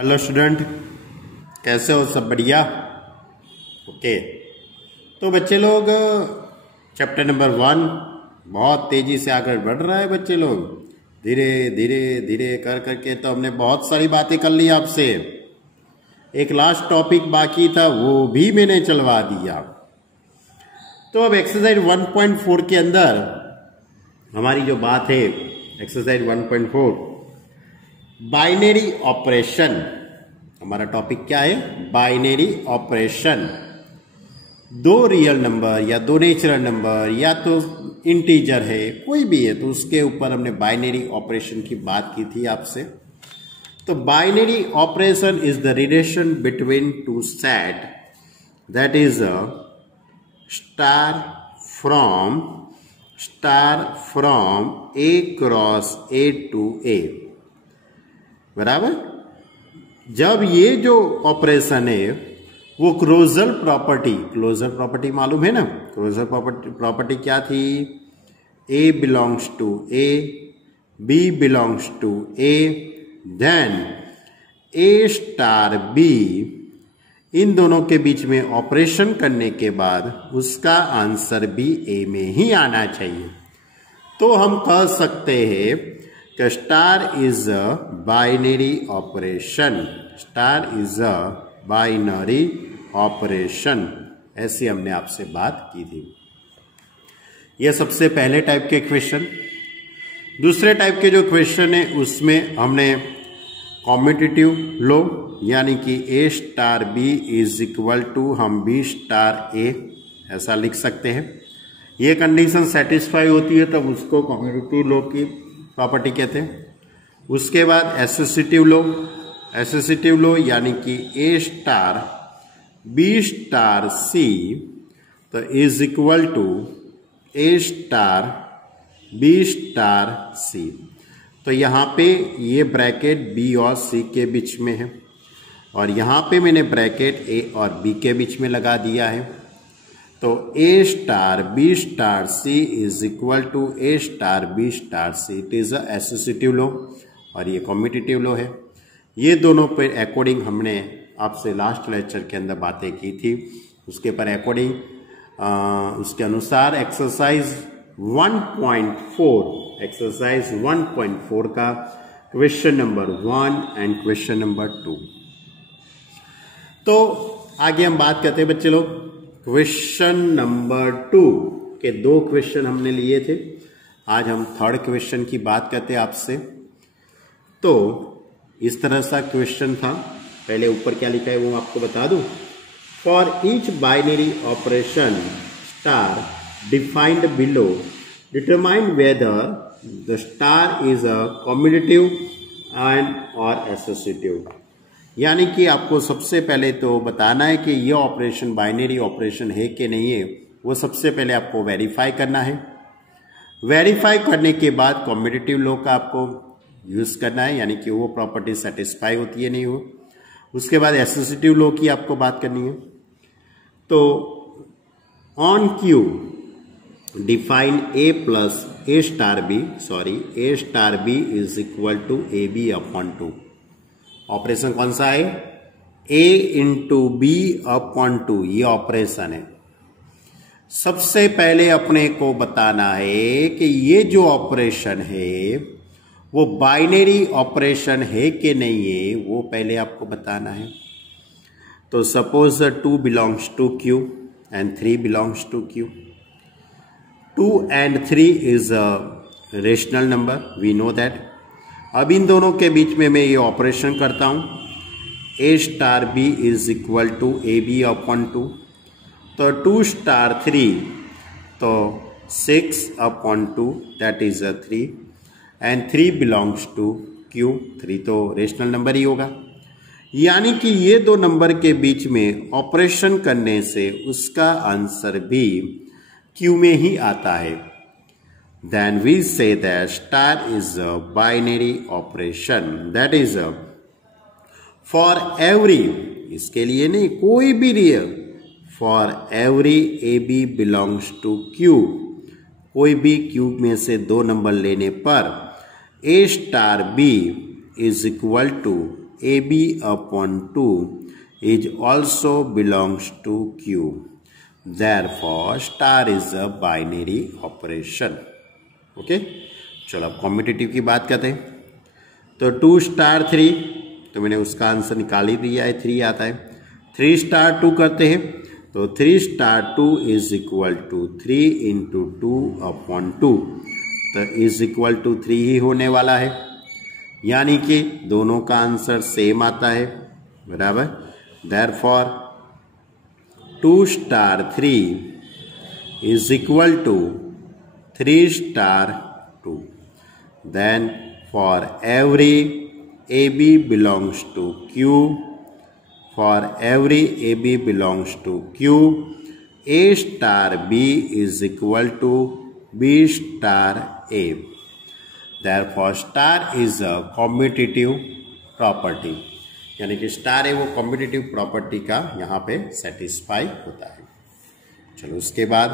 Hello student, कैसे हो? सब बढ़िया? ओके। तो बच्चे लोग चैप्टर नंबर 1 बहुत तेजी से आगे बढ़ रहा है। बच्चे लोग धीरे धीरे धीरे कर करके तो हमने बहुत सारी बातें कर ली आपसे। एक लास्ट टॉपिक बाकी था, वो भी मैंने चलवा दिया। तो अब एक्सरसाइज 1.4 के अंदर हमारी जो बात है, एक्सरसाइज 1.4 बाइनरी ऑपरेशन। हमारा टॉपिक क्या है? Binary operation. दो रियल नंबर या दो नेचुरल नंबर या तो इंटीजर है, कोई भी है, तो उसके ऊपर हमने बाइनरी ऑपरेशन की बात की थी आपसे। तो binary operation is the relation between two set, that is star from A cross A to A. बराबर। जब ये जो ऑपरेशन है वो क्लोजर प्रॉपर्टी मालूम है ना? क्लोजर प्रॉपर्टी क्या थी? A belongs to A, B belongs to A, then A star B, इन दोनों के बीच में ऑपरेशन करने के बाद उसका आंसर भी ए में ही आना चाहिए। तो हम कह सकते हैं कि star is a binary operation. Star is a binary operation, ऐसी हमने आपसे बात की थी। यह सबसे पहले टाइप के क्वेश्चन। दूसरे टाइप के जो क्वेश्चन है उसमें हमने कॉम्यूटेटिव लो, यानी कि A star B is equal to हम बी स्टार ए ऐसा लिख सकते हैं। यह कंडीशन सेटिस्फाई होती है तब उसको कॉम्यूटेटिव लो की प्रॉपर्टी कहते हैं। उसके बाद एसोसिएटिव लो यानी कि A star B star C तो is equal to A star B star C. तो यहाँ पे ये ब्रैकेट बी और सी के बीच में है और यहाँ पे मैंने ब्रैकेट ए और बी के बीच में लगा दिया है। तो A star B star C is equal to A star B star C. It is a associative law और ये कॉम्यूटेटिव लो है। ये दोनों पे अकॉर्डिंग हमने आपसे लास्ट लेक्चर के अंदर बातें की थी। उसके पर अकॉर्डिंग उसके अनुसार एक्सरसाइज 1.4 का question number 1 and question number 2। तो आगे हम बात करते हैं बच्चे लोग क्वेश्चन नंबर 2 के। दो क्वेश्चन हमने लिए थे, आज हम थर्ड क्वेश्चन की बात करते हैं आपसे। तो इस तरह सा क्वेश्चन था। पहले ऊपर क्या लिखा है वो आपको बता दूं। For each binary operation star defined below determine whether the star is a commutative and और एसोसिएटिव। यानी कि आपको सबसे पहले तो बताना है कि यह ऑपरेशन बाइनरी ऑपरेशन है कि नहीं है। वो सबसे पहले आपको वेरीफाई करना है। वेरीफाई करने के बाद कॉम्यूटेटिव लॉ का आपको यूज करना है, यानी कि वो प्रॉपर्टी सेटिस्फाई होती है नहीं हो। उसके बाद एसोसिएटिव लॉ की आपको बात करनी है। तो on Q define A plus A star B is equal to A B upon 2। Operation कौन सा है? ए इंटू बी अपॉन 2, ये ऑपरेशन है। सबसे पहले अपने को बताना है कि ये जो ऑपरेशन है वो बाइनरी ऑपरेशन है कि नहीं है, वो पहले आपको बताना है। तो suppose 2 belongs to Q and 3 belongs to Q. 2 and 3 is a rational number, we know that. अब इन दोनों के बीच में मैं ये ऑपरेशन करता हूं। A star B is equal to A B upon 2। तो 2 स्टार 3 तो 6 upon 2 that is a 3 and 3 belongs to Q. 3 तो रेशनल नंबर ही होगा। यानी कि ये दो नंबर के बीच में ऑपरेशन करने से उसका आंसर भी क्यू में ही आता है। Then we say that star is a binary operation, that is for every, इसके लिए नहीं, कोई भी real, for every AB belongs to Q, कोई भी Q में से दो नंबर लेने पर A star B is equal to AB upon 2 is also belongs to Q. Therefore, star is a binary operation. Okay, चलो अब कॉम्पिटिटिव की बात करते हैं। तो 2 स्टार 3, तो मैंने उसका आंसर निकाल ही दिया है, 3 आता है। 3 स्टार 2 करते हैं, तो 3 star 2 is equal to 3 into 2 upon 2, तो इज इक्वल टू 3 ही होने वाला है, यानी कि दोनों का आंसर सेम आता है, बराबर। Therefore 2 star 3 is equal to 3 star 2. Then for every AB belongs to Q, for every AB belongs to Q, A star B is equal to B star A. Therefore, star is a commutative property. यानी कि star है वो competitive property का यहाँ पे satisfy होता है। चलो उसके बाद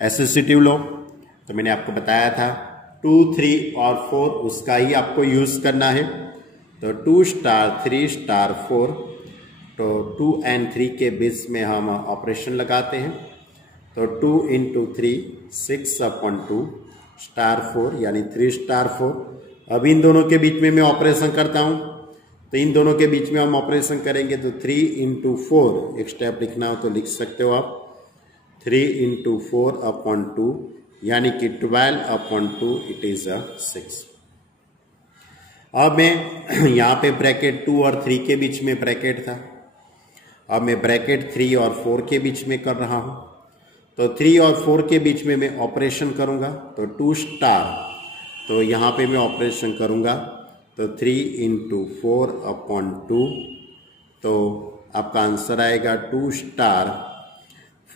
एसोसिएटिव लॉ, तो मैंने आपको बताया था 2, 3 और 4 उसका ही आपको यूज करना है। तो 2 स्टार 3 स्टार 4, तो 2 एंड 3 के बीच में हम ऑपरेशन लगाते हैं। तो 2 इंटू 3 6 अपॉन 2 स्टार 4 यानी 3 स्टार 4। अब इन दोनों के बीच में मैं ऑपरेशन करता हूं, तो इन दोनों के बीच में हम ऑपरेशन करेंगे तो 3 इंटू 4 एक स्टेप लिखना हो तो लिख सकते हो आप, 3 इंटू 4 अपॉन 2 यानी कि 12 अपॉन 2 इट इज 6। अब मैं यहाँ पे ब्रैकेट 2 और 3 के बीच में ब्रैकेट था, अब मैं ब्रैकेट 3 और 4 के बीच में कर रहा हूँ। तो 3 और 4 के बीच में मैं ऑपरेशन करूँगा, तो 2 स्टार, तो यहाँ पे मैं ऑपरेशन करूँगा तो 3 इंटू 4 अपॉन 2, तो आपका आंसर आएगा 2 स्टार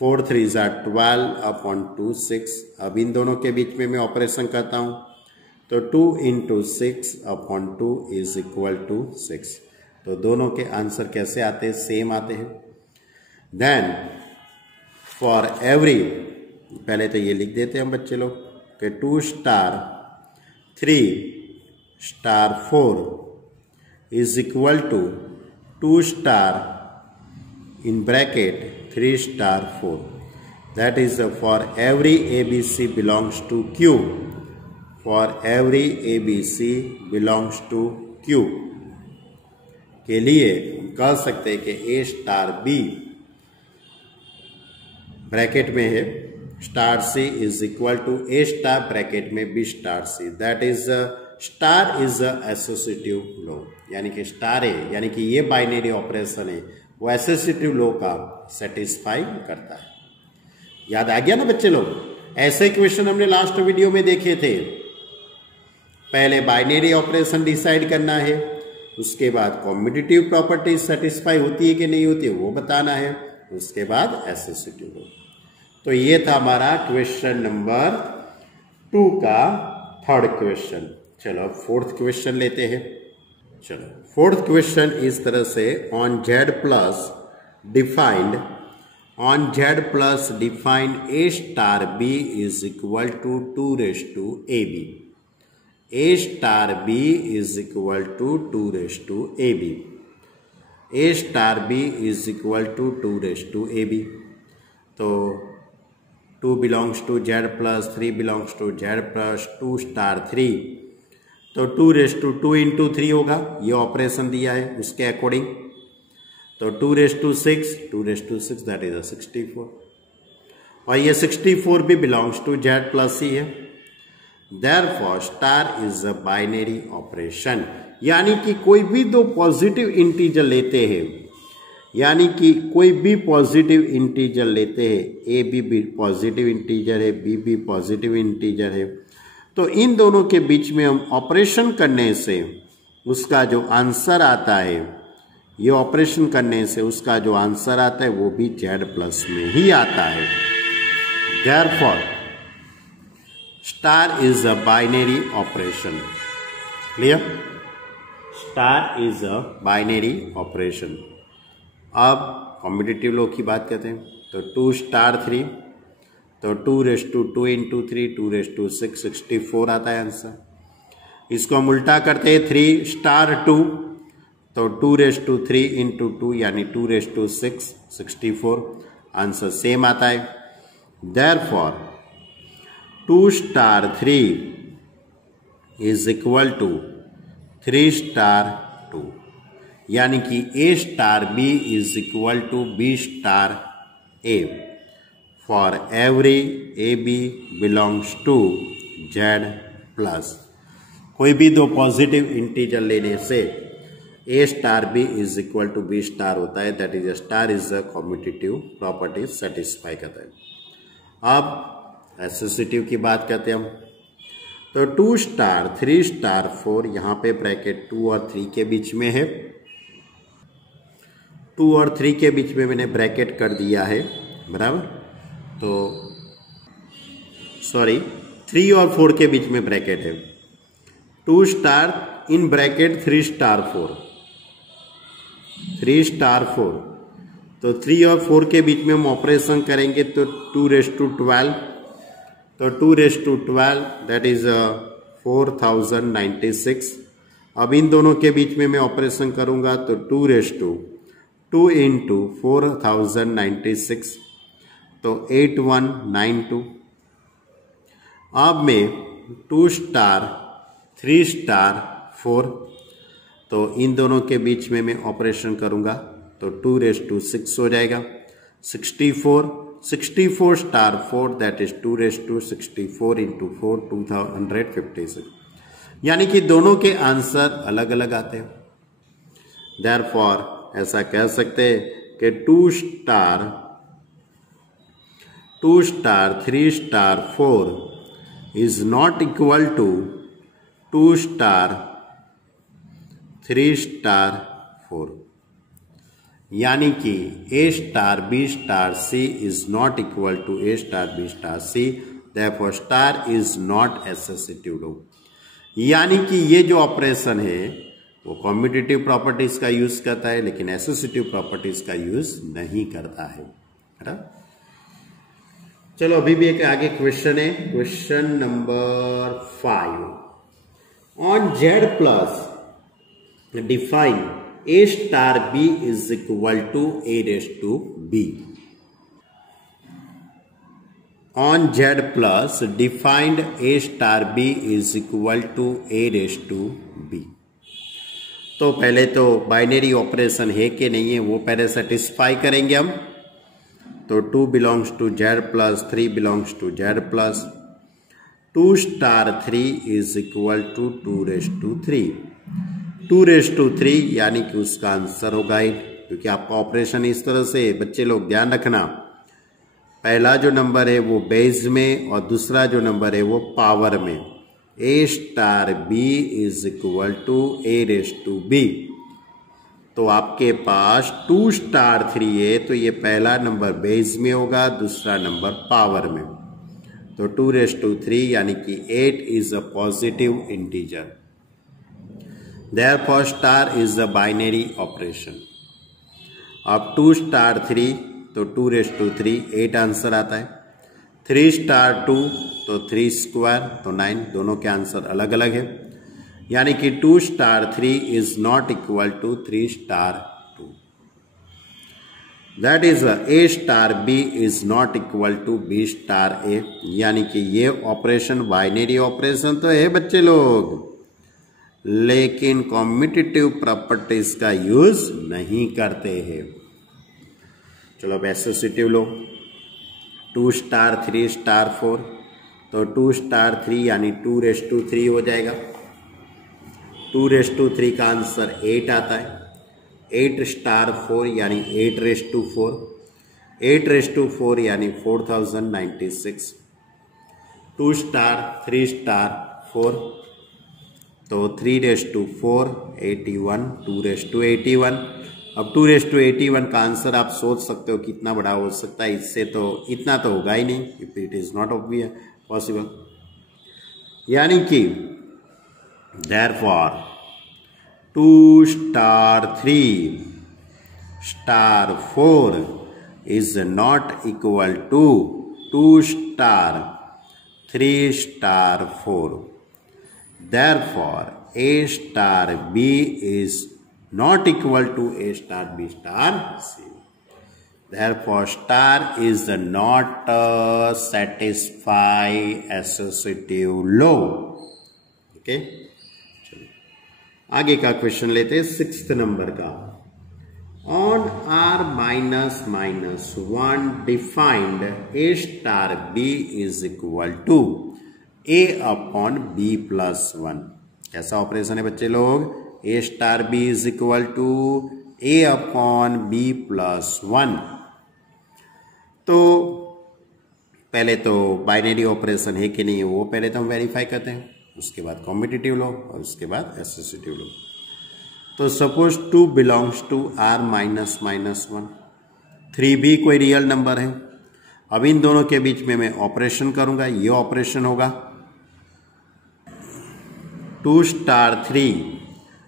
4 3 12 अपॉन 2 6। अब इन दोनों के बीच में मैं ऑपरेशन करता हूँ, तो 2 into 6 upon 2 is equal to 6। तो दोनों के आंसर कैसे आते हैं, सेम आते हैं। देन फॉर एवरी, पहले तो ये लिख देते हैं हम बच्चे लोग कि 2 star 3 star 4 is equal to 2 star in bracket 3 star 4. That is for every ABC belongs to Q. For every ABC belongs to Q के लिए हम कह सकते हैं कि A स्टार B ब्रैकेट में है, star C is equal to A star bracket में B star C। That is star is associative law, यानी कि स्टार है, यानी कि ये बाइनरी ऑपरेशन है वो एसोसिएटिव लॉ का सेटिस्फाई करता है। याद आ गया ना बच्चे लोग? ऐसे क्वेश्चन हमने लास्ट वीडियो में देखे थे। पहले बाइनरी ऑपरेशन डिसाइड करना है, उसके बाद कॉम्पिटिटिव प्रॉपर्टी सेटिस्फाई होती है कि नहीं होती है वो बताना है, उसके बाद एसोसिएटिव लॉ। तो ये था हमारा क्वेश्चन नंबर 2 का थर्ड क्वेश्चन। चलो फोर्थ क्वेश्चन लेते हैं। चलो फोर्थ क्वेश्चन इस तरह से, on Z plus defined A star B is equal to 2 raise to A B. A star B is equal to 2 raise to A B. A star B is equal to 2 raise to A B. तो 2 belongs to Z plus 3 belongs to Z plus 2 star 3, तो 2 raise to 2 into 3 होगा, ये operation दिया है उसके according. तो 2 raise to 6 that is 64, और ये 64 भी बिलोंग्स टू जेड प्लस ही है। Therefore star is a binary operation, यानी कि कोई भी दो पॉजिटिव इंटीजर लेते हैं, यानी कि कोई भी पॉजिटिव इंटीजर लेते हैं, ए भी पॉजिटिव इंटीजर है, बी भी पॉजिटिव इंटीजर है, तो इन दोनों के बीच में हम ऑपरेशन करने से उसका जो आंसर आता है, ये ऑपरेशन करने से उसका जो आंसर आता है वो भी जेड प्लस में ही आता है। Therefore star is a binary operation. Clear? Star is a binary operation. अब कॉम्पिटिटिव लॉ की बात करते हैं। तो 2 स्टार 3, तो 2 raise to 2 into 3 2 raise to 6 64 आता है आंसर। इसको हम उल्टा करते हैं 3 स्टार 2, तो 2^3 इंटू 2 यानी 2^6 64 आंसर सेम आता है। Therefore 2 star 3 is equal to 3 star 2 यानी कि A star B is equal to B star A for every AB belongs to Z plus. कोई भी दो पॉजिटिव इंटीजर लेने से A star B is equal to B star होता है, that is star is a commutative property satisfy करता है। अब एसोसिएटिव की बात करते हैं हम। तो 2 स्टार 3 स्टार 4 यहां पे ब्रैकेट 2 और 3 के बीच में है, 2 और 3 के बीच में मैंने ब्रैकेट कर दिया है, बराबर। तो सॉरी 3 और 4 के बीच में ब्रैकेट है। 2 star in bracket 3 star 4, 3 star 4। तो 3 और 4 के बीच में हम ऑपरेशन करेंगे तो 2^12, तो 2^12 दैट इज 4096। अब इन दोनों के बीच में मैं ऑपरेशन करूंगा तो 2 इंटू 4096 तो 8192। अब मैं 2 स्टार 3 स्टार 4, तो इन दोनों के बीच में मैं ऑपरेशन करूंगा तो 2^6 हो जाएगा। 64 स्टार 4 दैट इज 2^64 इंटू 4 256, यानी कि दोनों के आंसर अलग अलग आते हैं। देयरफॉर ऐसा कह सकते हैं कि 2 star 3 star 4 is not equal to 2 star 3 star 4, यानी कि A star B star C is not equal to A star B star C, therefore star is not associative. यानी कि ये जो ऑपरेशन है वो कम्यूटेटिव प्रॉपर्टीज का यूज करता है लेकिन एसोसिएटिव प्रॉपर्टीज का यूज नहीं करता है। चलो अभी भी एक आगे क्वेश्चन है, question number 5। On Z plus define A star B is equal to A^B। On Z plus defined A star B is equal to A^B। तो पहले तो बाइनरी ऑपरेशन है कि नहीं है वो पहले सेटिस्फाई करेंगे हम। तो 2 belongs to Z plus 3 belongs to Z plus 2 star 3 is equal to 2^3, 2^3 यानी कि उसका आंसर होगा 8, क्योंकि आपका ऑपरेशन इस तरह से बच्चे लोग ध्यान रखना, पहला जो नंबर है वो बेस में और दूसरा जो नंबर है वो पावर में। A star B is equal to A^B। तो आपके पास 2 स्टार 3 है तो ये पहला नंबर बेस में होगा, दूसरा नंबर पावर में। तो 2^3 यानी कि 8 is a positive integer, therefore star is a binary operation. अब 2 स्टार 3 तो 2^3 8 आंसर आता है। 3 स्टार 2 तो 3 स्क्वायर तो 9, दोनों के आंसर अलग अलग है, यानी कि 2 star 3 is not equal to 3 star 2, that is A star B is not equal to B star A। यानी कि ये ऑपरेशन बाइनरी ऑपरेशन तो है बच्चे लोग, लेकिन कम्यूटेटिव प्रॉपर्टीज का यूज नहीं करते हैं। चलो अब एसोसिएटिव लो। 2 स्टार 3 स्टार 4 तो 2 स्टार 3 यानी 2^3 हो जाएगा। 2^3 का आंसर 8 आता है। 8 स्टार 4 यानी 8^4, 8^4 यानी 4096। 2 स्टार 3 स्टार 4 तो 3^4 81, 2^81। अब 2^81 का आंसर आप सोच सकते हो कितना बड़ा हो सकता है, इससे तो इतना तो होगा ही नहीं, इट इज नॉट पॉसिबल। यानी कि therefore 2 star 3 star 4 is not equal to 2 star 3 star 4, therefore A star B is not equal to A star B star C. Therefore, star is not satisfy associative law. Okay? आगे का question लेते हैं 6th number का. On R minus minus 1 defined A star B is equal to A upon B plus 1. कैसा operation है बच्चे लोग? A star B is equal to A upon B plus 1. तो पहले तो बाइनरी ऑपरेशन है कि नहीं वो पहले तो हम वेरीफाई करते हैं, उसके बाद कॉम्पिटिटिव लॉ और उसके बाद एसोसिएटिव लॉ. तो suppose 2 belongs to R minus minus 1. 3 भी कोई रियल नंबर है. अब इन दोनों के बीच में मैं ऑपरेशन करूंगा. ये ऑपरेशन होगा 2 star 3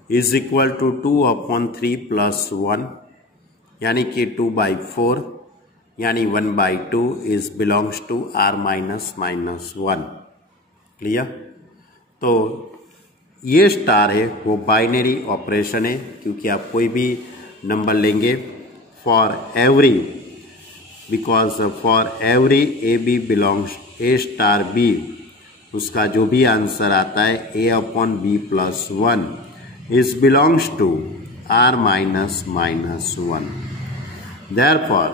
is equal to 2 upon 3 plus 1 यानी कि 2/4 यानी 1/2 is belongs to R minus minus 1. Clear? तो ये स्टार है वो बाइनरी ऑपरेशन है, क्योंकि आप कोई भी नंबर लेंगे for every, because for every A B belongs A star B, उसका जो भी आंसर आता है A upon B plus 1 is belongs to R minus minus 1. Therefore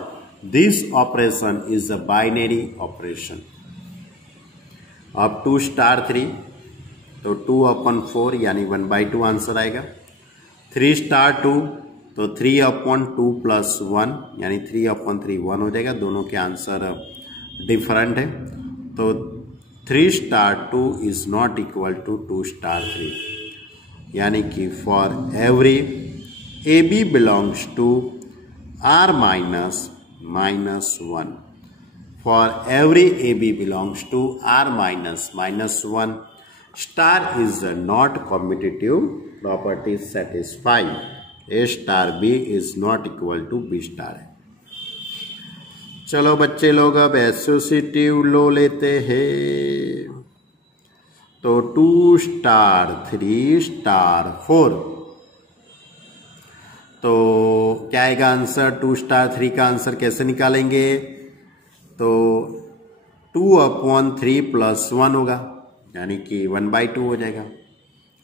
this operation is a binary operation. अब 2 स्टार 3 तो 2 upon 4 यानी 1/2 answer आएगा. 3 star 2 तो 3 अपॉन 2 प्लस 1 यानी 3 अपॉन 3 1 हो जाएगा. दोनों के आंसर डिफरेंट है. तो 3 star 2 is not equal to 2 star 3, यानी कि for every A B belongs to R minus minus 1, for every A B belongs to R minus minus 1, star is not commutative property satisfied. A star B is not equal to B star. चलो बच्चे लोग अब associative लो लेते हैं. तो 2 star 3 star 4, तो क्या आएगा आंसर? 2 स्टार 3 का आंसर कैसे निकालेंगे? तो 2 अपॉन 3 प्लस 1 होगा यानी कि 1/2 हो जाएगा.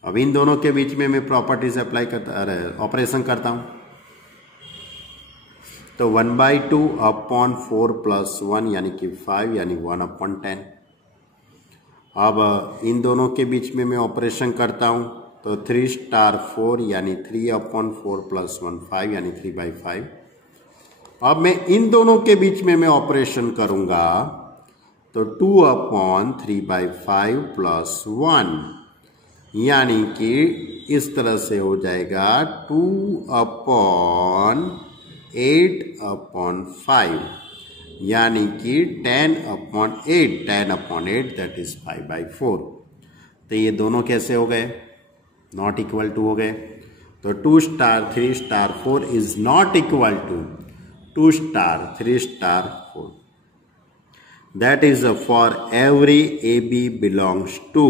अब इन दोनों के बीच में मैं प्रॉपर्टीज अप्लाई करता ऑपरेशन करता हूं. तो 1/2 अपॉन 4 प्लस 1 यानी कि 5 यानी 1 अपॉन 10. अब इन दोनों के बीच में मैं ऑपरेशन करता हूं. तो 3 स्टार 4 यानी 3 अपॉन 4 प्लस 1 5 यानी 3/5. अब मैं इन दोनों के बीच में मैं ऑपरेशन करूंगा तो 2 अपॉन 3/5 प्लस 1 यानी कि इस तरह से हो जाएगा 2 अपॉन 8 अपॉन 5 यानी कि 10 अपॉन 8. 10 upon 8 that is 5/4. तो ये दोनों कैसे हो गए? नॉट इक्वल टू हो गए. तो 2 star 3 star 4 is not equal to 2 star 3 star 4. That is for every AB belongs to,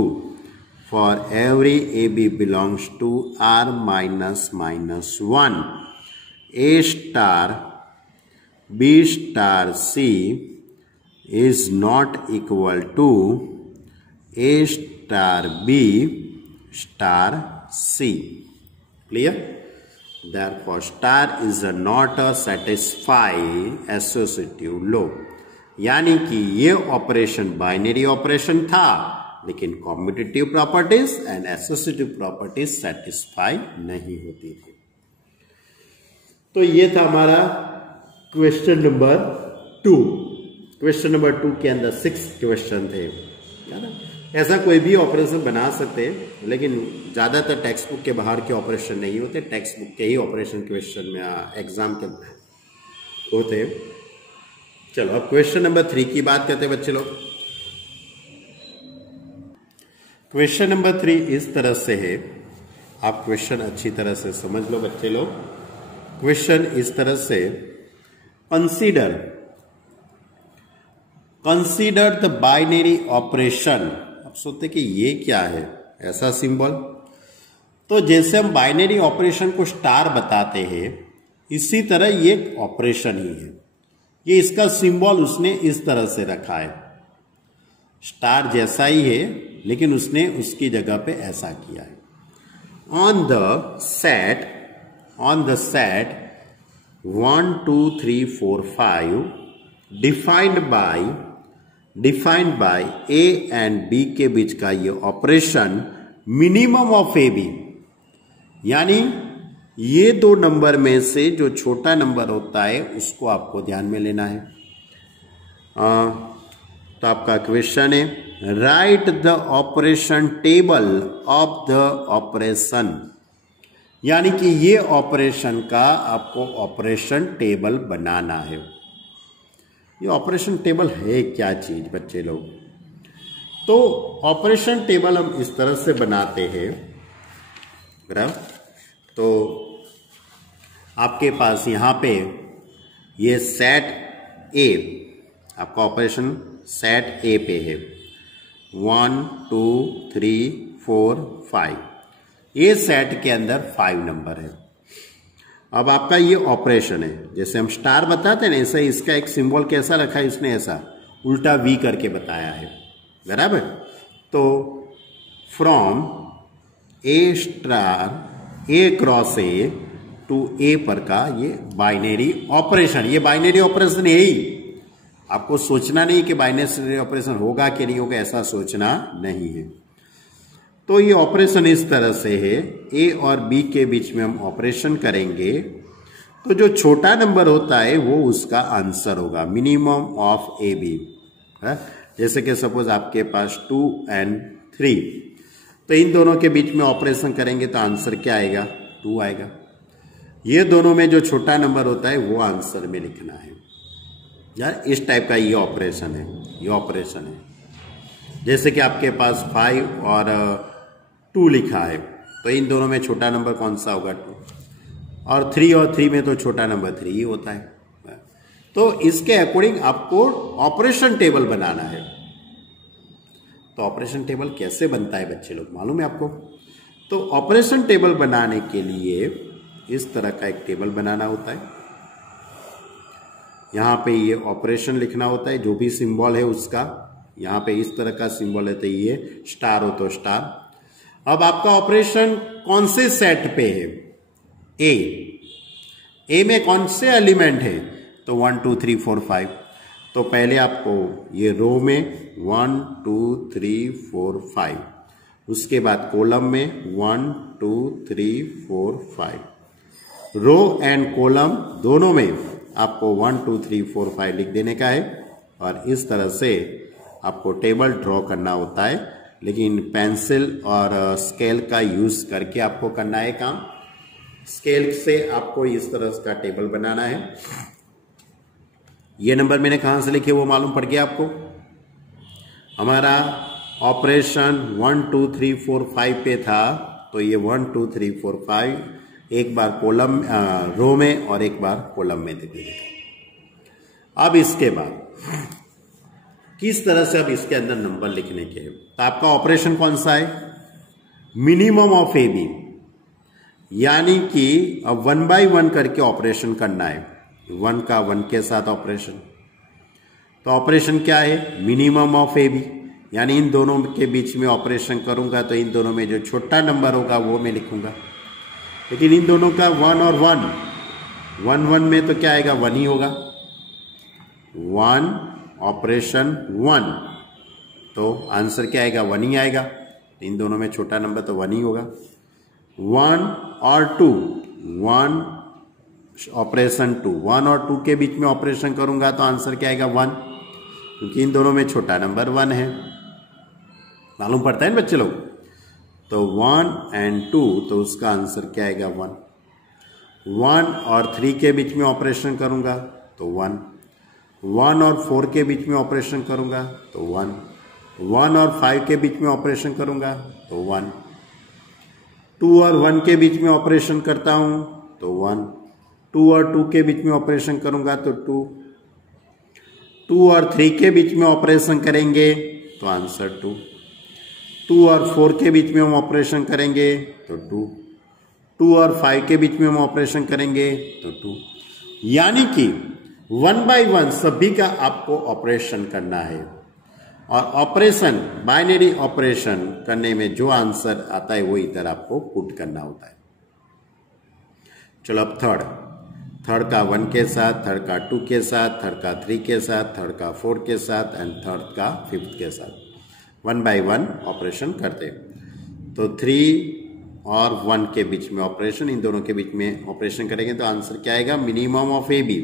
for every AB belongs to R minus minus 1, A star B star C is not equal to A star B star C. Clear? Therefore, star is not a satisfy associative law. यानी कि ये operation binary operation था, लेकिन competitive properties and associative properties satisfy नहीं होती थी. तो ये था हमारा क्वेश्चन नंबर 2. क्वेश्चन नंबर 2 के अंदर 6 क्वेश्चन थे. ऐसा कोई भी ऑपरेशन बना सकते हैं, लेकिन ज्यादातर टेक्स्ट बुक के बाहर के ऑपरेशन नहीं होते. टेक्स्ट बुक के ही ऑपरेशन क्वेश्चन में एग्जाम के होते. चलो अब क्वेश्चन नंबर 3 की बात करते हैं बच्चे लोग. क्वेश्चन नंबर 3 इस तरह से है, आप क्वेश्चन अच्छी तरह से समझ लो बच्चे लोग. क्वेश्चन इस तरह से, कंसीडर द बाइनरी ऑपरेशन. अब सोचते कि ये क्या है, ऐसा सिंबल. तो जैसे हम बाइनरी ऑपरेशन को स्टार बताते हैं, इसी तरह ये एक ऑपरेशन ही है। ये इसका सिंबल उसने इस तरह से रखा है, स्टार जैसा ही है लेकिन उसने उसकी जगह पे ऐसा किया है। On the set 1 2 3 4 5 defined by A and B के बीच का ये operation minimum of A B, यानी ये दो नंबर में से जो छोटा नंबर होता है उसको आपको ध्यान में लेना है। तो आपका क्वेश्चन है right the operation table of the operation, यानी कि ये ऑपरेशन का आपको ऑपरेशन टेबल बनाना है। ये ऑपरेशन टेबल है क्या चीज बच्चे लोग? तो ऑपरेशन टेबल हम इस तरह से बनाते हैं। तो आपके पास यहां पे ये सेट ए, आपका ऑपरेशन सेट ए पे है 1 2 3 4 5, ये सेट के अंदर 5 नंबर है। अब आपका ये ऑपरेशन है, जैसे हम स्टार बताते हैं ना, ऐसे इसका एक सिंबल कैसा रखा है उसने, ऐसा उल्टा वी करके बताया है, बराबर। तो from A star A cross A to A पर का ये बाइनरी ऑपरेशन, ये बाइनरी ऑपरेशन है ही, आपको सोचना नहीं कि बाइनरी ऑपरेशन होगा कि नहीं होगा, ऐसा सोचना नहीं है। तो ये ऑपरेशन इस तरह से है, ए और बी के बीच में हम ऑपरेशन करेंगे तो जो छोटा नंबर होता है वो उसका आंसर होगा, मिनिमम ऑफ ए बी। जैसे कि सपोज आपके पास 2 and 3, तो इन दोनों के बीच में ऑपरेशन करेंगे तो आंसर क्या आएगा? 2 आएगा। ये दोनों में जो छोटा नंबर होता है वो आंसर में लिखना है यार, इस टाइप का ये ऑपरेशन है, ये ऑपरेशन है। जैसे कि आपके पास 5 और 2 लिखा है, तो इन दोनों में छोटा नंबर कौन सा होगा? 2, और 3 और 3 में तो छोटा नंबर 3 ही होता है। तो इसके अकॉर्डिंग आपको ऑपरेशन टेबल बनाना है। तो ऑपरेशन टेबल कैसे बनता है बच्चे लोग, मालूम है आपको? तो ऑपरेशन टेबल बनाने के लिए इस तरह का एक टेबल बनाना होता है। यहां पे ये ऑपरेशन लिखना होता है, जो भी सिंबल है उसका, यहां पे इस तरह का सिंबल है तो ये स्टार हो तो स्टार। अब आपका ऑपरेशन कौन से सेट पे है? ए में कौन से एलिमेंट है? तो 1 2 3 4 5। तो पहले आपको ये रो में 1 2 3 4 5, उसके बाद कॉलम में 1 2 3 4 5, रो एंड कॉलम दोनों में आपको 1 2 3 4 5 लिख देने का है। और इस तरह से आपको टेबल ड्रॉ करना होता है, लेकिन पेंसिल और स्केल का यूज करके आपको करना है काम। स्केल से आपको इस तरह का टेबल बनाना है। ये नंबर मैंने कहां से लिखे वो मालूम पड़ गया आपको? हमारा ऑपरेशन 1 2 3 4 5 पे था, तो ये 1 2 3 4 5 एक बार कॉलम रो में और एक बार कॉलम में दे देगा। अब इसके बाद किस तरह से अब इसके अंदर नंबर लिखने के, तो आपका ऑपरेशन कौन सा है? मिनिमम ऑफ ए बी, यानी कि अब 1 by 1 करके ऑपरेशन करना है। 1 का 1 के साथ ऑपरेशन, तो ऑपरेशन क्या है? मिनिमम ऑफ ए बी, यानी इन दोनों के बीच में ऑपरेशन करूंगा तो इन दोनों में जो छोटा नंबर होगा वो मैं लिखूंगा। लेकिन इन दोनों का 1 और 1, 1 1 में तो क्या आएगा? 1 ही होगा। 1 ऑपरेशन 1, तो आंसर क्या आएगा? 1 ही आएगा। इन दोनों में छोटा नंबर तो 1 ही होगा। 1 और 2, 1 ऑपरेशन 2, 1 और 2 के बीच में ऑपरेशन करूंगा तो आंसर क्या आएगा? 1, क्योंकि इन दोनों में छोटा नंबर 1 है। मालूम पड़ता है ना बच्चे लोग? तो 1 and 2, तो उसका आंसर क्या आएगा? 1। 1 और 3 के बीच में ऑपरेशन करूंगा तो 1, 1 और 4 के बीच में ऑपरेशन करूंगा तो 1, 1 और 5 के बीच में ऑपरेशन करूंगा तो 1, 2 और 1 के बीच में ऑपरेशन करता हूं तो 1, 2 और 2 के बीच में ऑपरेशन करूंगा तो 2, 2 और 3 के बीच में ऑपरेशन करेंगे तो आंसर 2, 2 और 4 के बीच में हम ऑपरेशन करेंगे तो 2, 2 और 5 के बीच में हम ऑपरेशन करेंगे तो 2, यानी कि 1 बाय 1 सभी का आपको ऑपरेशन करना है और ऑपरेशन बाइनरी ऑपरेशन करने में जो आंसर आता है वो इधर आपको पुट करना होता है। चलो अब थर्ड का 1 के साथ, थर्ड का 2 के साथ, थर्ड का 3 के साथ, थर्ड का 4 के साथ एंड थर्ड का 5 के साथ 1 बाय 1 ऑपरेशन करते। तो 3 और 1 के बीच में ऑपरेशन, इन दोनों के बीच में ऑपरेशन करेंगे तो आंसर क्या आएगा, मिनिमम ऑफ ए बी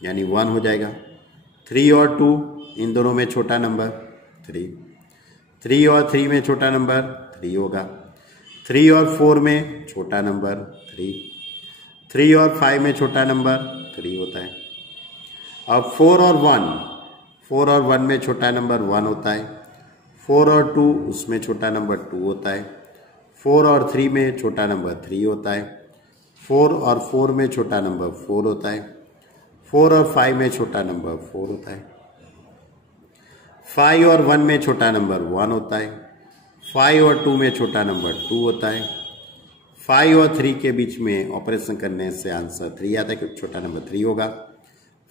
यानी 1 हो जाएगा। 3 और 2 इन दोनों में छोटा नंबर 3 और 3 में छोटा नंबर 3 होगा। 3 और 4 में छोटा नंबर 3 और 5 में छोटा नंबर 3 होता है। अब 4 और 1 में छोटा नंबर 1 होता है। 4 और 2 उसमें छोटा नंबर 2 होता है। 4 और 3 में छोटा नंबर 3 होता है। 4 और 4 में छोटा नंबर 4 होता है। 4 और 5 में छोटा नंबर 4 होता है। 5 और 1 में छोटा नंबर 1 होता है। 5 और 2 में छोटा नंबर 2 होता है। 5 और 3 के बीच में ऑपरेशन करने से आंसर 3 आता है क्योंकि छोटा नंबर 3 होगा।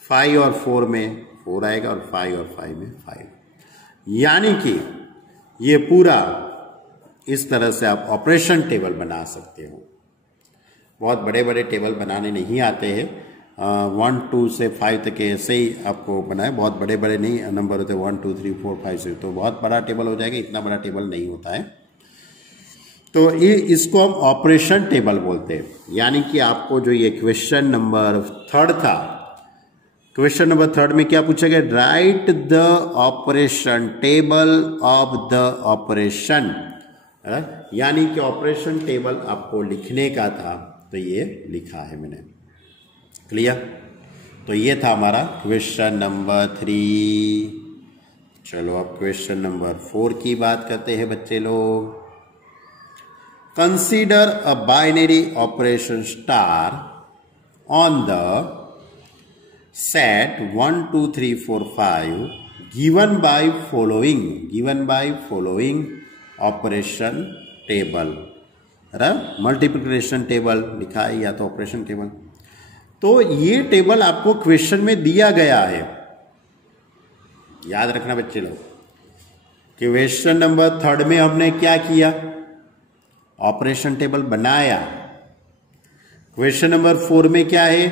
5 और 4 में 4 आएगा और 5 और 5 में 5, यानी कि ये पूरा इस तरह से आप ऑपरेशन टेबल बना सकते हो। बहुत बड़े बड़े टेबल बनाने नहीं आते हैं, 1 2 से 5 तक ऐसे ही आपको बनाए, बहुत बड़े बड़े नहीं नंबर होते 1 2 3 4 5 6, तो बहुत बड़ा टेबल हो जाएगा, इतना बड़ा टेबल नहीं होता है। तो ये इसको हम ऑपरेशन टेबल बोलते हैं। यानी कि आपको जो ये क्वेश्चन नंबर 3 था, क्वेश्चन नंबर 3 में क्या पूछा गया, right the operation table of the operation, यानी कि ऑपरेशन टेबल आपको लिखने का था, तो ये लिखा है मैंने। क्लियर? तो ये था हमारा क्वेश्चन नंबर 3। चलो अब क्वेश्चन नंबर 4 की बात करते हैं बच्चे लोग। Consider a binary operation star on the set 1 2 3 4 5 given by following operation table, multiplication table लिखा है या तो ऑपरेशन टेबल। तो ये टेबल आपको क्वेश्चन में दिया गया है, याद रखना बच्चे लोग। क्वेश्चन नंबर 3 में हमने क्या किया, ऑपरेशन टेबल बनाया। क्वेश्चन नंबर 4 में क्या है,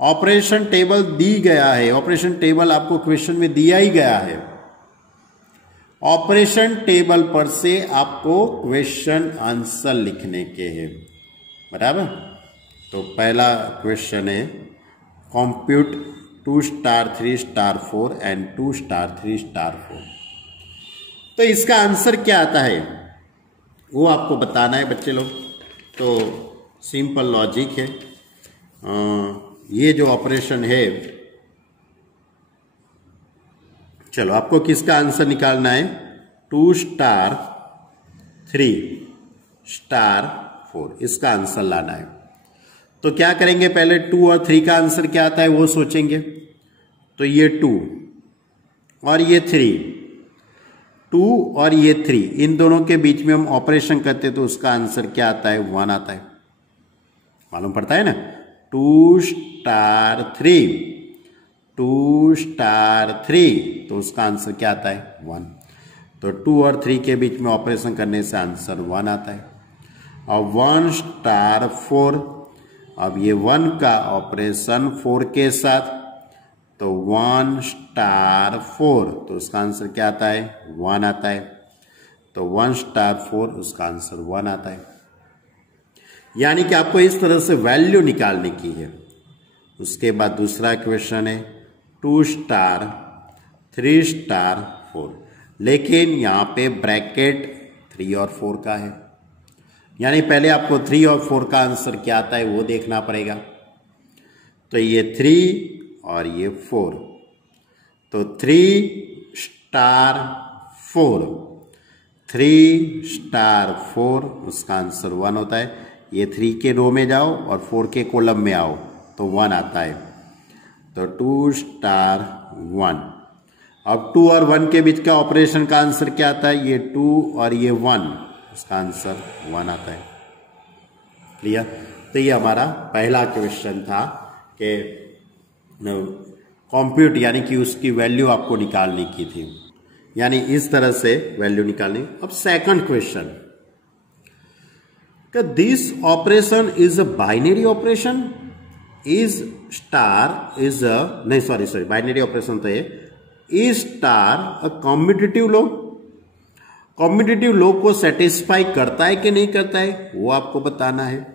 ऑपरेशन टेबल दी गया है, ऑपरेशन टेबल आपको क्वेश्चन में दिया ही गया है। ऑपरेशन टेबल पर से आपको क्वेश्चन आंसर लिखने के हैं, बराबर। तो पहला क्वेश्चन है compute 2 star 3 star 4 and 2 star 3 star 4। तो इसका आंसर क्या आता है वो आपको बताना है बच्चे लोग। तो सिंपल लॉजिक है, ये जो ऑपरेशन है, चलो आपको किसका आंसर निकालना है, 2 स्टार 3 स्टार 4, इसका आंसर लाना है। तो क्या करेंगे, पहले 2 और 3 का आंसर क्या आता है वो सोचेंगे। तो ये 2 और ये 3, 2 और ये 3, इन दोनों के बीच में हम ऑपरेशन करते तो उसका आंसर क्या आता है, 1 आता है। मालूम पड़ता है ना, 2 स्टार 3 2 स्टार 3, तो उसका आंसर क्या आता है, 1। तो 2 और 3 के बीच में ऑपरेशन करने से आंसर 1 आता है। और 1 स्टार 4, अब ये 1 का ऑपरेशन 4 के साथ, तो 1 स्टार 4, तो उसका आंसर क्या आता है, 1 आता है। तो 1 स्टार 4, उसका आंसर 1 आता है। यानी कि आपको इस तरह से वैल्यू निकालने की है। उसके बाद दूसरा क्वेश्चन है 2 स्टार 3 स्टार 4, लेकिन यहाँ पे ब्रैकेट 3 और 4 का है, यानी पहले आपको 3 और 4 का आंसर क्या आता है वो देखना पड़ेगा। तो ये 3 और ये 4, तो 3 स्टार 4, 3 स्टार 4, उसका आंसर 1 होता है। ये 3 के रो में जाओ और 4 के कॉलम में आओ तो 1 आता है। तो 2 स्टार 1। अब 2 और 1 के बीच का ऑपरेशन का आंसर क्या आता है, ये 2 और ये 1, इसका आंसर 1 आता है। क्लियर। तो ये हमारा पहला क्वेश्चन था कि कंप्यूट यानी कि उसकी वैल्यू आपको निकालने की थी, यानी इस तरह से वैल्यू निकालनी। अब second question, this operation is a binary operation, is star is a नहीं सॉरी बाइनरी ऑपरेशन तो ये, is star a competitive law, competitive law को सेटिस्फाई करता है कि नहीं करता है वो आपको बताना है।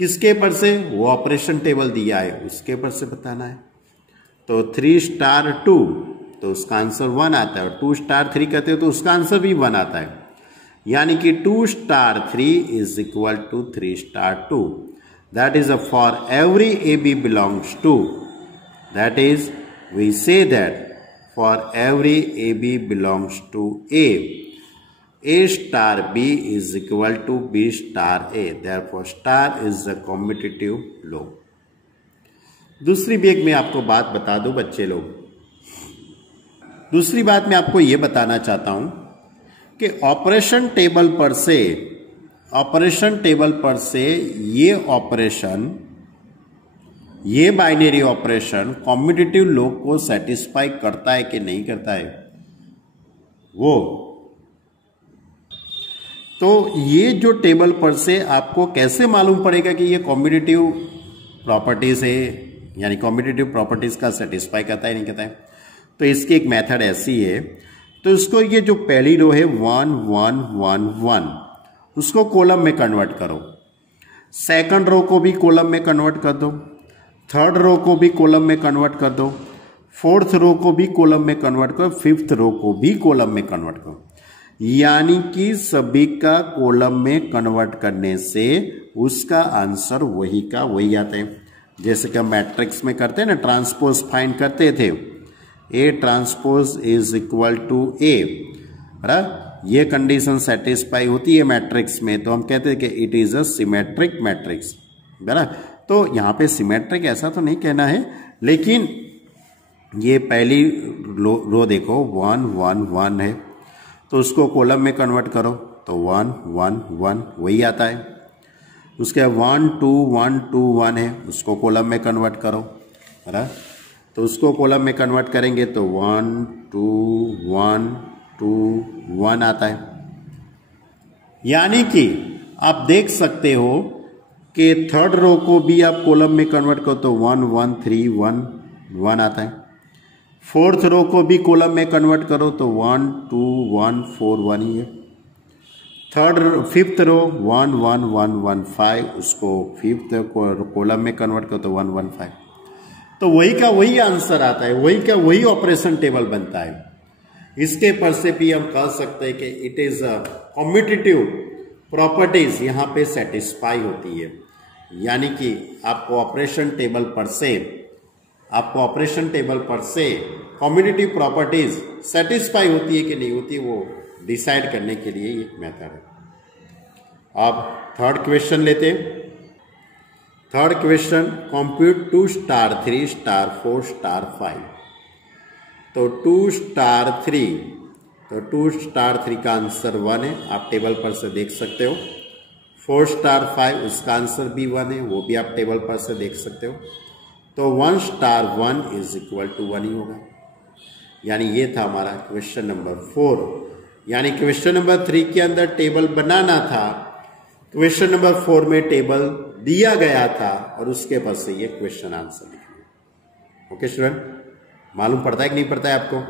किसके पर से, वो ऑपरेशन टेबल दिया है उसके पर से बताना है। तो 3 स्टार 2 तो उसका आंसर 1 आता है, और 2 स्टार 3 कहते हो तो उसका आंसर भी 1 आता है, यानी कि 2 star 3 is equal to 3 star 2। That is for every A B belongs to, that is we say that for every A B belongs to A star B is equal to B star A, therefore star is the competitive law. दूसरी भी एक मैं आपको बात बता दूं बच्चे लोग, दूसरी बात मैं आपको यह बताना चाहता हूं कि ऑपरेशन टेबल पर से ये ऑपरेशन, ये बाइनरी ऑपरेशन कॉम्पिटिटिव लो को सेटिस्फाई करता है कि नहीं करता है वो। तो ये जो टेबल पर से आपको कैसे मालूम पड़ेगा कि ये कॉम्पिटिटिव प्रॉपर्टीज है, यानी कॉम्पिटिटिव प्रॉपर्टीज का सेटिस्फाई करता है नहीं करता है। तो इसकी एक मेथड ऐसी है, तो इसको ये जो पहली रो है 1 1 1 1 उसको कॉलम में कन्वर्ट करो, सेकंड रो को भी कॉलम में कन्वर्ट कर दो, थर्ड रो को भी कॉलम में कन्वर्ट कर दो, फोर्थ रो को भी कॉलम में कन्वर्ट करो, फिफ्थ रो को भी कॉलम में कन्वर्ट करो, यानी कि सभी का कॉलम में कन्वर्ट करने से उसका आंसर वही का वही आता है। जैसे कि हम मैट्रिक्स में करते हैं ना, ट्रांसपोज फाइंड करते थे, A transpose is equal to A, ये कंडीशन सेटिस्फाई होती है मैट्रिक्स में, तो हम कहते हैं कि it is a symmetric matrix, बराबर। तो यहाँ पे सिमेट्रिक ऐसा तो नहीं कहना है, लेकिन ये पहली रो देखो 1 1 1 है, तो उसको कॉलम में कन्वर्ट करो तो 1 1 1 वही आता है। उसके 1 2 1 2 1 है, उसको कॉलम में कन्वर्ट करो, बराबर। तो उसको कॉलम में कन्वर्ट करेंगे तो 1 2 1 2 1 आता है। यानी कि आप देख सकते हो कि थर्ड रो को भी आप कॉलम में कन्वर्ट करो तो 1 1 3 1 1 आता है। फोर्थ रो को भी कॉलम में कन्वर्ट करो तो 1 2 1 4 1 ही है। फिफ्थ रो 1 1 1 1 5, उसको फिफ्थ कॉलम में कन्वर्ट करो तो 1 1 5। तो वही का वही आंसर आता है, वही का वही ऑपरेशन टेबल बनता है। इसके पर से भी हम कह सकते हैं कि it is a competitive properties यहाँ पे सेटिस्फाई होती है, यानी कि आपको ऑपरेशन टेबल पर से कॉम्पिटिटिव प्रॉपर्टीज सेटिस्फाई होती है कि नहीं होती, वो डिसाइड करने के लिए ये मेथड है। अब थर्ड क्वेश्चन लेते हैं। Third question, compute 2 star 3 star 4 star 5। तो 2 स्टार 3, तो 2 स्टार 3 का आंसर 1 है, आप टेबल पर से देख सकते हो। 4 स्टार 5 उसका आंसर भी 1 है, वो भी आप टेबल पर से देख सकते हो। तो 1 स्टार 1 इज इक्वल टू 1 ही होगा, यानी ये था हमारा क्वेश्चन नंबर 4। यानी क्वेश्चन नंबर 3 के अंदर टेबल बनाना था, क्वेश्चन नंबर 4 में टेबल दिया गया था, और उसके बाद से ये क्वेश्चन आंसर लिखना। ओके स्टूडेंट, मालूम पड़ता है कि नहीं पड़ता है आपको?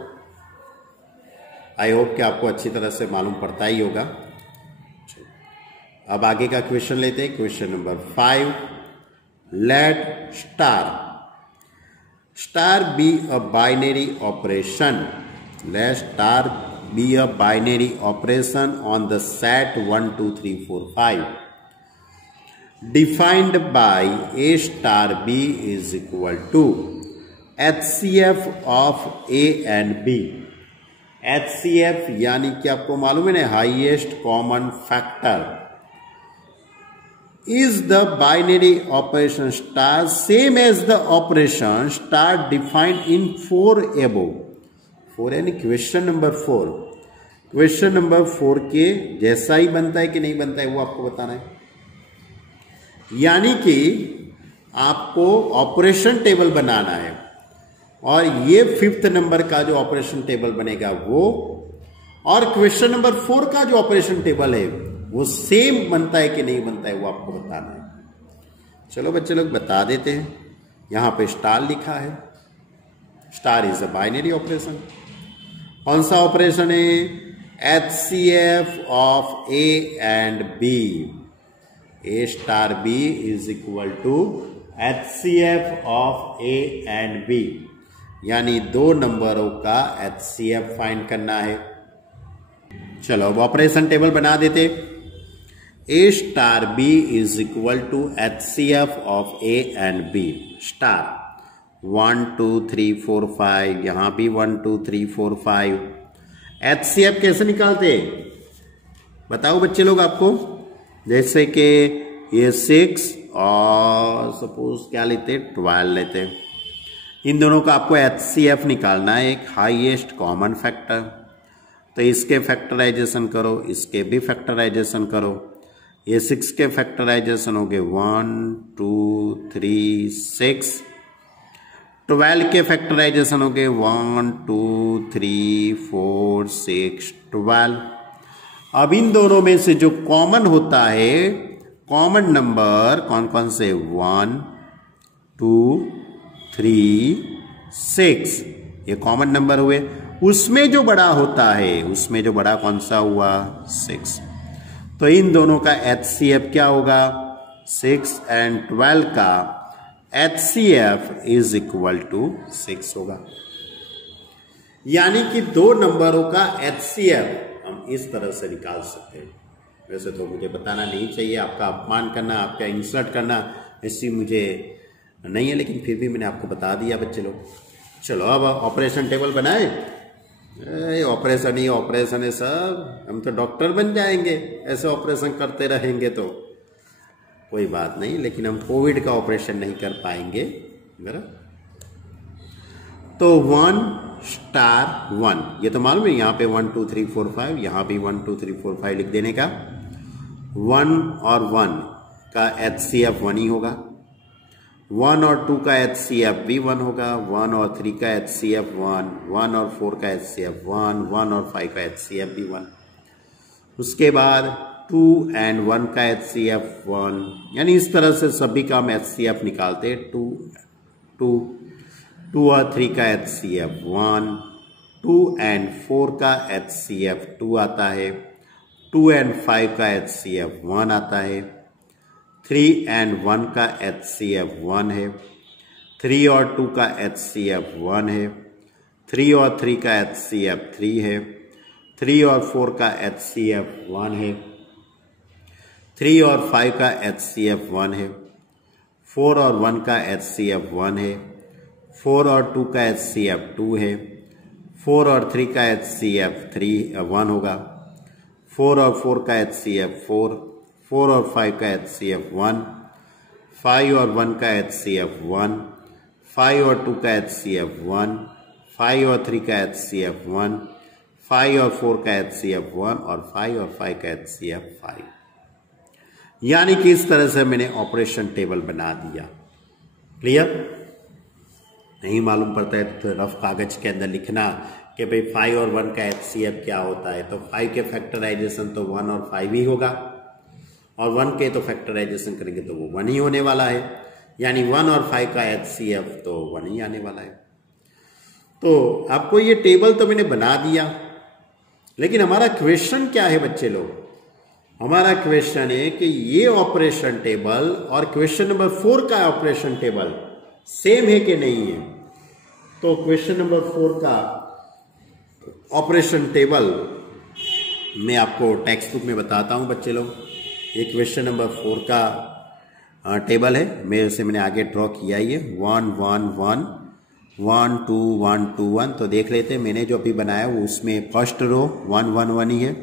आई होप कि आपको अच्छी तरह से मालूम पड़ता ही होगा। अब आगे का क्वेश्चन लेते हैं, question number 5। Let star B a binary operation, let star be a binary operation on the set 1 2 3 4 5 defined by a star b is equal to HCF of a and b। HCF यानी कि आपको मालूम है ना, highest common factor, is the binary operation star same as the operation star defined in 4 above। 4 यानी question number 4, question number 4 के जैसा ही बनता है कि नहीं बनता है वो आपको बताना है। यानी कि आपको ऑपरेशन टेबल बनाना है और ये 5th नंबर का जो ऑपरेशन टेबल बनेगा वो, और क्वेश्चन नंबर 4 का जो ऑपरेशन टेबल है वो सेम बनता है कि नहीं बनता है वो आपको बताना है। चलो बच्चे लोग बता देते हैं। यहां पे स्टार लिखा है, star is a binary operation. कौन सा ऑपरेशन है? HCF of A and B। A star B is equal to HCF of A and B, यानी दो नंबरों का HCF फाइंड करना है। चलो अब ऑपरेशन टेबल बना देते। A star B is equal to HCF of A and B star 1 2 3 4 5, यहां भी 1 2 3 4 5। HCF कैसे निकालते बताओ बच्चे लोग आपको? जैसे कि ये 6 और सपोज क्या लेते 12 लेते, इन दोनों का आपको HCF निकालना है, एक हाईएस्ट कॉमन फैक्टर। तो इसके फैक्टराइजेशन करो, इसके भी फैक्टराइजेशन करो। ये 6 के फैक्टराइजेशन हो गए 1 2 3 6। 12 के फैक्टराइजेशन हो गए 1 2 3 4 6 12। अब इन दोनों में से जो कॉमन होता है, कॉमन नंबर कौन कौन से? 1 2 3 6, ये कॉमन नंबर हुए। उसमें जो बड़ा होता है, उसमें जो बड़ा कौन सा हुआ? 6। तो इन दोनों का HCF क्या होगा? 6 एंड 12 का HCF इज इक्वल टू 6 होगा। यानी कि दो नंबरों का HCF हम इस तरह से निकाल सकते हैं। वैसे तो मुझे बताना नहीं चाहिए, आपका अपमान करना, आपका इंसल्ट करना ऐसी मुझे नहीं है, लेकिन फिर भी मैंने आपको बता दिया बच्चे लोग। चलो अब ऑपरेशन टेबल बनाए। ऑपरेशन ही ऑपरेशन है सब, हम तो डॉक्टर बन जाएंगे ऐसे ऑपरेशन करते रहेंगे तो। कोई बात नहीं, लेकिन हम कोविड का ऑपरेशन नहीं कर पाएंगे जरा। तो 1 स्टार 1, ये तो मालूम है, यहाँ पे 1 2 3 4 5, यहाँ भी 1 2 3 4 5 लिख देने का। 1 और 1 का HCF 1 ही होगा। 1 और 2 का HCF भी 1 होगा। 1 और 3 का HCF 1, 1 और 4 का HCF 1, 1 और 5 का HCF भी 1। उसके बाद 2 एंड 1 का HCF 1, यानी इस तरह से सभी का हम HCF निकालते हैं। 2 और 3 का HCF 1, 2 एंड 4 का HCF 2 आता है। 2 एंड 5 का HCF 1 आता है। 3 एंड 1 का HCF 1 है। 3 और 2 का HCF 1 है। 3 और 3 का HCF 3 है। 3 और 4 का HCF 1 है। 3 और 5 का HCF 1 है। 4 और 1 का HCF 1 है। 4 और 2 का HCF 2 है। 4 और 3 का HCF 1 होगा। 4 और 4 का HCF 4, 4 और 5 का HCF 1, 5 और 1 का HCF 1, 5 और 2 का HCF 1, 5 और 3 का HCF 1, 5 और 4 का HCF 1 और 5 और 5 का HCF 5। यानी कि इस तरह से मैंने ऑपरेशन टेबल बना दिया। क्लियर? नहीं मालूम पड़ता है तो रफ कागज के अंदर लिखना कि भाई 5 और 1 का HCF क्या होता है। तो 5 के फैक्टराइजेशन तो 1 और 5 ही होगा, और 1 के तो फैक्टराइजेशन करेंगे तो वो 1 ही होने वाला है। यानी 1 और 5 का HCF तो 1 ही आने वाला है। तो आपको ये टेबल तो मैंने बना दिया, लेकिन हमारा क्वेश्चन क्या है बच्चे लोग? हमारा क्वेश्चन है कि ये ऑपरेशन टेबल और क्वेश्चन नंबर 4 का ऑपरेशन टेबल सेम है कि नहीं है। तो क्वेश्चन नंबर 4 का ऑपरेशन टेबल मैं आपको टेक्स्ट बुक में बताता हूं बच्चे लोग। ये क्वेश्चन नंबर 4 का टेबल है, मेरे से मैंने आगे ड्रॉ किया ही है। 1 1 1 1 2 1 2 1। तो देख लेते हैं, मैंने जो अभी बनाया वो उसमें फर्स्ट रो 1 1 1 ही है।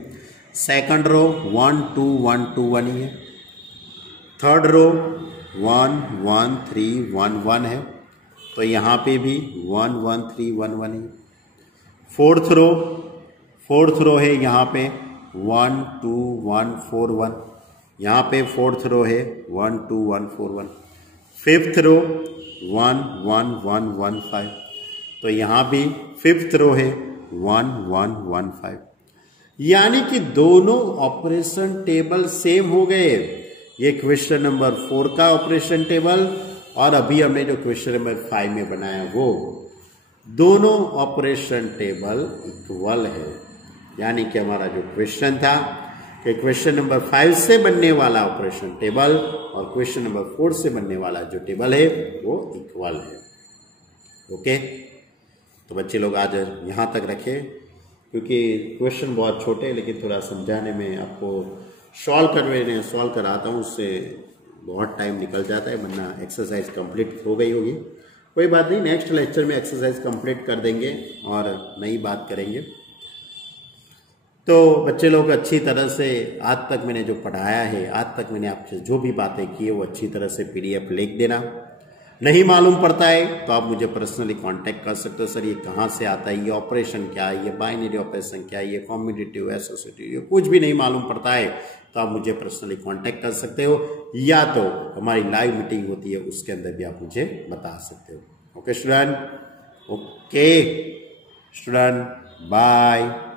सेकंड रो 1 2 1 2 1 ही है। थर्ड रो 1 1 3 1 1 है, तो यहाँ पे भी 1 1 3 1 1 है। फोर्थ रो है यहाँ पे 1 2 1 4 1। यहाँ पे फोर्थ रो है 1 2 1 4 1, फिफ्थ रो 1 1 1 1 5, तो यहाँ भी फिफ्थ रो है 1 1 1 5, यानी कि दोनों ऑपरेशन टेबल सेम हो गए। ये क्वेश्चन नंबर 4 का ऑपरेशन टेबल और अभी हमने जो क्वेश्चन नंबर 5 में बनाया वो दोनों ऑपरेशन टेबल इक्वल है। यानी कि हमारा जो क्वेश्चन था कि क्वेश्चन नंबर 5 से बनने वाला ऑपरेशन टेबल और क्वेश्चन नंबर 4 से बनने वाला जो टेबल है वो इक्वल है। ओके, तो बच्चे लोग आज यहाँ तक रखें, क्योंकि क्वेश्चन बहुत छोटे हैं लेकिन थोड़ा समझाने में आपको सॉल्व कराता हूँ उससे बहुत टाइम निकल जाता है, वरना एक्सरसाइज कंप्लीट हो गई होगी। कोई बात नहीं, नेक्स्ट लेक्चर में एक्सरसाइज कंप्लीट कर देंगे और नई बात करेंगे। तो बच्चे लोग अच्छी तरह से आज तक मैंने जो पढ़ाया है, आज तक मैंने आपसे जो भी बातें की है वो अच्छी तरह से PDF लिख देना। नहीं मालूम पड़ता है तो आप मुझे पर्सनली कांटेक्ट कर सकते हो, सर ये कहाँ से आता है, ये ऑपरेशन क्या है, ये बाइनरी ऑपरेशन क्या है, ये कॉम्यूटेटिव एसोसिएटिव, ये कुछ भी नहीं मालूम पड़ता है तो आप मुझे पर्सनली कांटेक्ट कर सकते हो, या तो हमारी लाइव मीटिंग होती है उसके अंदर भी आप मुझे बता सकते हो। Okay student, okay student, bye.